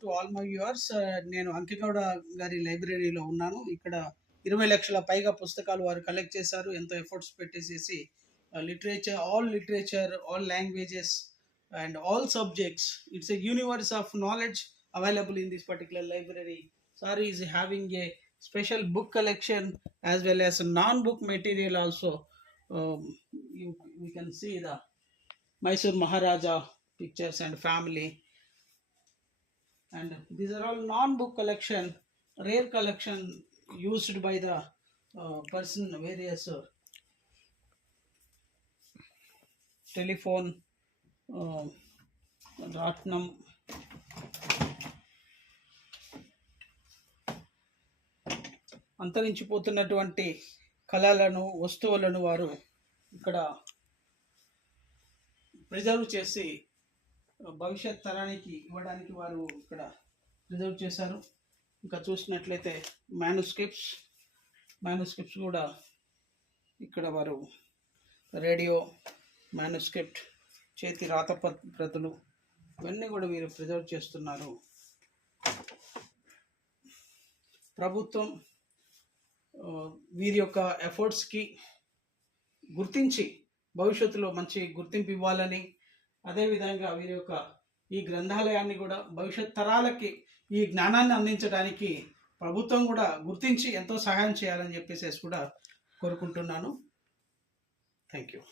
To all my viewers. నేను అంకిగౌడ గారి లైబ్రరీలో ఉన్నాను. ఇక్కడ 20 లక్షల పైగా పుస్తకాలు వారు కలెక్ట్ చేశారు. ఎంతో ఎఫర్ట్స్ పెట్టేసేసి literature, all languages and all subjects. It's a universe of knowledge available in this particular library. Sir is having a special book collection as well as non-book material also. We can see the Mysore Maharaja pictures and family. And these are all non-book collection, rare collection used by the person, various telephone, Ratnam, అంతరించిపోతున్నటువంటి కళలను, వస్తువులను వారు ఇక్కడ preserve చేసి భవిష్యత్ తరానికి ఇవ్వడానికి వారు ఇక్కడ ప్రిజర్వ్ చేశారు. ఇంకా చూసినట్లయితే మ్యానుస్క్రిప్ట్స్ కూడా ఇక్కడ వారు రేడియో మ్యానుస్క్రిప్ట్, చేతి రాత ప్రతులు ఇవన్నీ కూడా వీరు ప్రిజర్వ్ చేస్తున్నారు. ప్రభుత్వం వీరి యొక్క ఎఫర్ట్స్కి గుర్తించి భవిష్యత్తులో మంచి గుర్తింపు ఇవ్వాలని, అదేవిధంగా వీరి యొక్క ఈ గ్రంథాలయాన్ని కూడా భవిష్యత్ తరాలకి ఈ జ్ఞానాన్ని అందించడానికి ప్రభుత్వం కూడా గుర్తించి ఎంతో సహాయం చేయాలని చెప్పేసి కూడా కోరుకుంటున్నాను. Thank you.